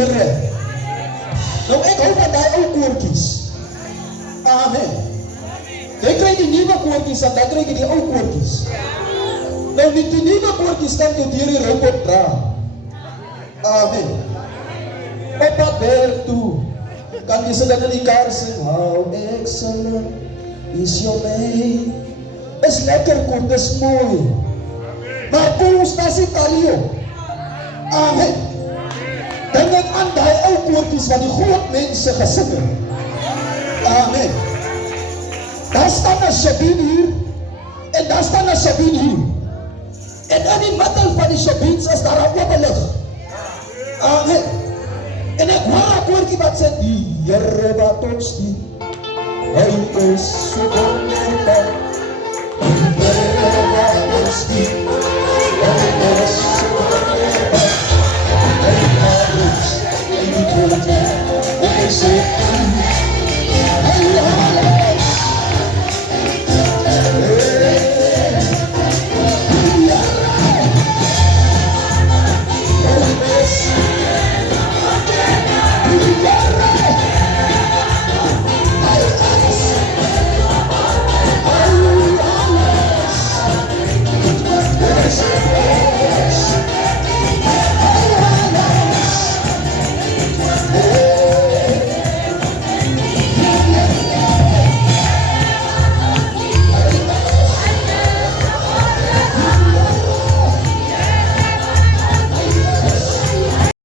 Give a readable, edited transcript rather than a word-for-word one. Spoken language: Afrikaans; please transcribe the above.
Here. Nou ek hou van die ou koortjies. Amen. Jy kry die nuwe koortjies en dan kry jy die ou koortjies. Nou met die nuwe koortjies kan jy deur die robot dra. Amen. Op pad werk toe kan jy sit in die kar sing, how excellent is your name. Is lekker kort, is mooi. Maar kom ons na die tario. Amen. Dink ek aan die ou koortjies wat die groot mense gesing het. Amen. Daar staan 'n Sabine hier en daar staan 'n Sabine hier. En in die middel van die Sabines is daar 'n oop lig. Amen. En ek hoor 'n koortjie wat sê, die Here wat ons dien, hy is so wonderbaar.